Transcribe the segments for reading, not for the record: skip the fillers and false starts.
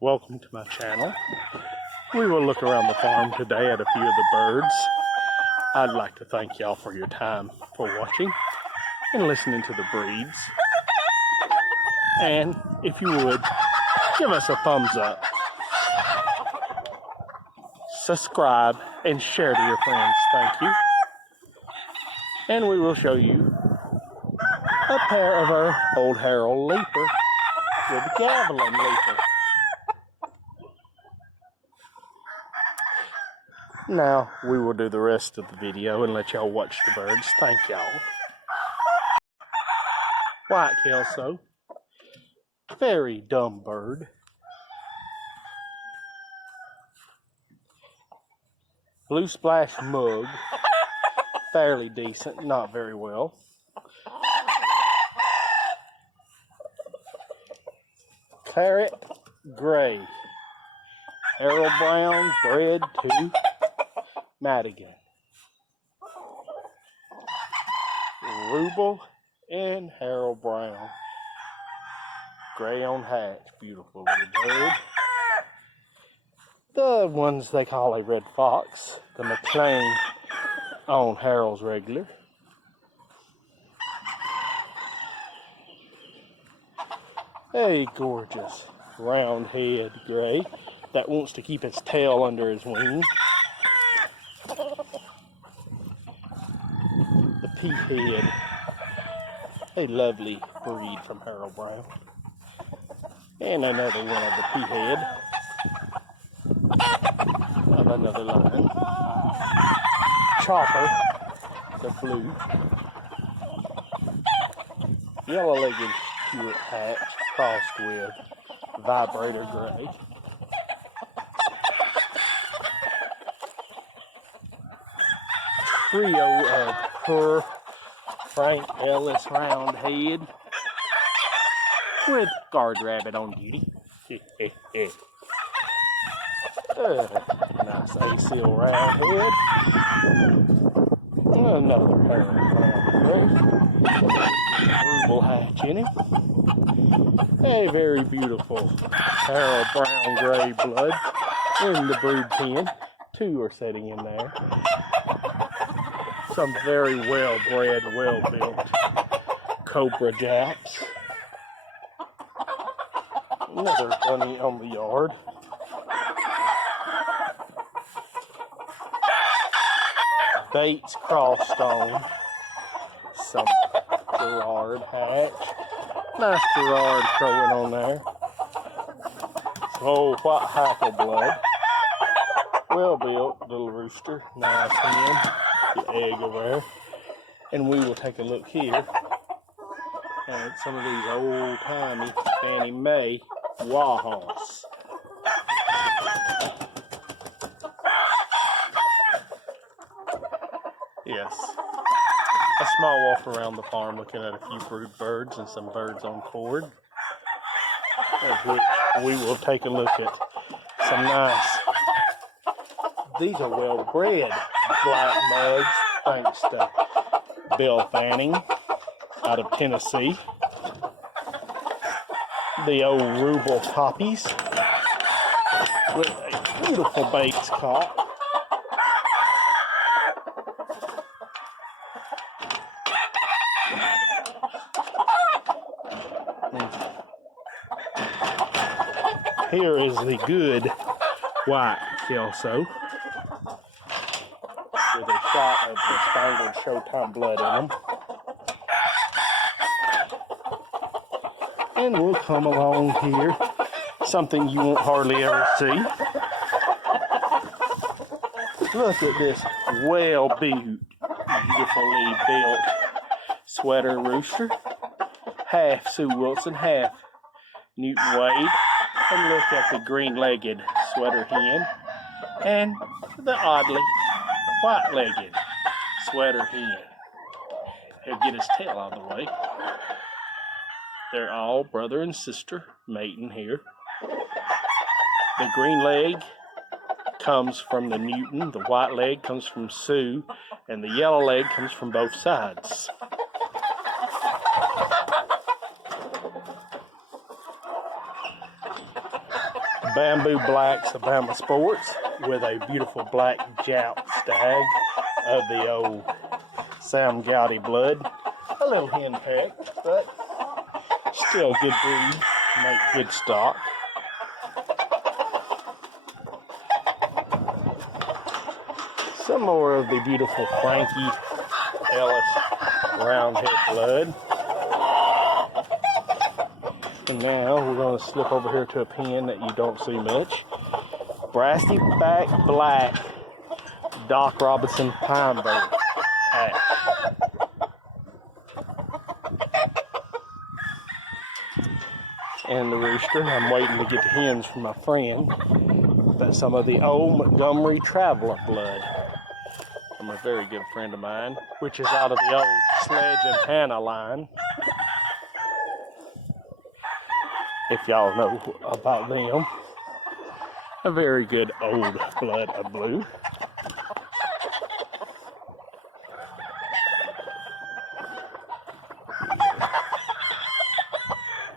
Welcome to my channel. We will look around the farm today at a few of the birds. I'd like to thank y'all for your time for watching and listening to the breeds. And if you would, give us a thumbs up, subscribe, and share to your friends. Thank you. And we will show you a pair of our old Harold Leaper with a Javelin Leaper. Now, we will do the rest of the video and let y'all watch the birds. Thank y'all. White Kelso. Very dumb bird. Blue Splash Mug. Fairly decent, not very well. Claret Gray. Harold Brown, bred to Madigan. Ruble and Harold Brown. Gray on hatch, beautiful little bird. The ones they call a red fox, the McLean on Harold's regular. A gorgeous round head gray that wants to keep his tail under his wing. The peahead, a lovely breed from Harold Brown. And another one of the peahead of another line. Chopper, the blue. Yellow-legged Stewart hatch crossed with Vibrator Gray. Trio of Purr Frank Ellis Roundhead with Guard Rabbit on duty. Nice A-seal Roundhead. Another pair of Roundhead. Ruble hatch in him. A very beautiful Harold Brown Gray blood in the brood pen. Two are sitting in there. Some very well-bred, well-built Cobra Japs. Another bunny on the yard. Bates crossed on some Gerard hatch. Nice Gerard crowing on there. Some old white hackle blood. Well-built little rooster. Nice hen. The egg over there. And we will take a look here at some of these old-timey Fannie Mae Wahos. Yes. A small walk around the farm looking at a few brood birds and some birds on cord. Of which we will take a look at some nice. These are well-bred black mugs, thanks to Bill Fanning out of Tennessee. The old Ruble poppies with a beautiful Bates cock. Here is the good White Kelso with a shot of the Spangled Showtime blood in them. And we'll come along here, something you won't hardly ever see. Look at this well-built, beautifully built sweater rooster. Half Sue Wilson, half Newton Wade. And look at the green-legged sweater hen and the oddly white-legged sweater hen. He'll get his tail out of the way. They're all brother and sister mating here. The green leg comes from the Newton, the white leg comes from Sue, and the yellow leg comes from both sides. Bamboo Blacks of Bama Sports with a beautiful black jout stag of the old Sam Gowdy blood. A little henpecked, but still good breed, make good stock. Some more of the beautiful Frankie Ellis roundhead blood. And now we're going to slip over here to a pen that you don't see much. Brassy back black Doc Robinson Pinebird hatch. And the rooster, I'm waiting to get the hens from my friend. That's some of the old Montgomery Traveler blood from a very good friend of mine, which is out of the old Sledge and Hannah line. If y'all know about them. A very good old blood of blue.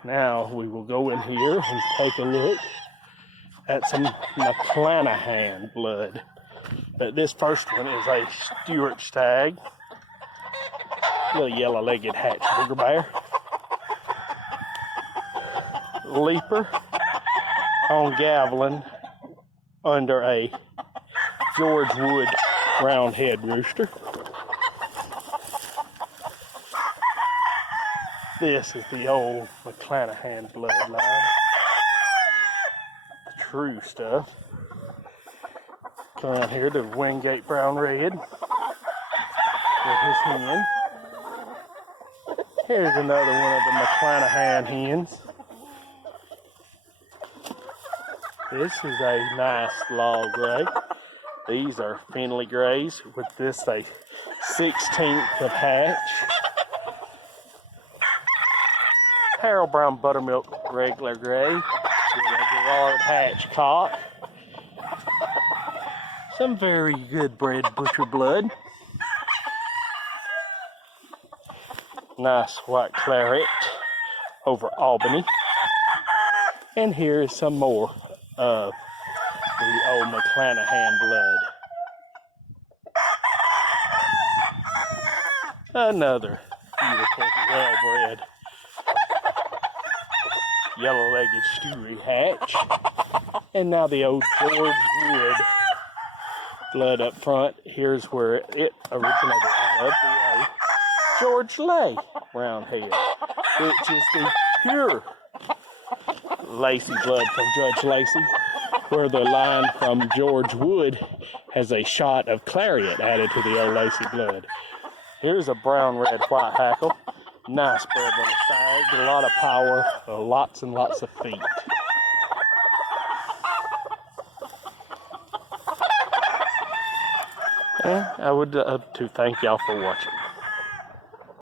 Now we will go in here and take a look at some McClanahan blood. But this first one is a Stewart stag. Little yellow-legged hatch booger bear. Leaper on Gavilan under a George Wood roundhead rooster. This is the old McClanahan bloodline. The true stuff. Come around here to Wingate Brown Red with his hen. Here's another one of the McClanahan hens. This is a nice law gray. These are Finley grays with this a 16th of hatch. Harold Brown Buttermilk regular gray with a Gerard hatch cock. Some very good bred butcher blood. Nice white claret over Albany. And here is some more of the old McClanahan blood. Another beautiful, well-bred, yellow-legged Stewie hatch. And now the old George Wood blood up front. Here's where it originated out of, the George Lay roundhead, which is the pure Lacey blood from Judge Lacey, where the line from George Wood has a shot of claret added to the old Lacey blood. Here's a brown red white hackle. Nice bred little stag, a lot of power, lots and lots of feet. And I would love to thank y'all for watching.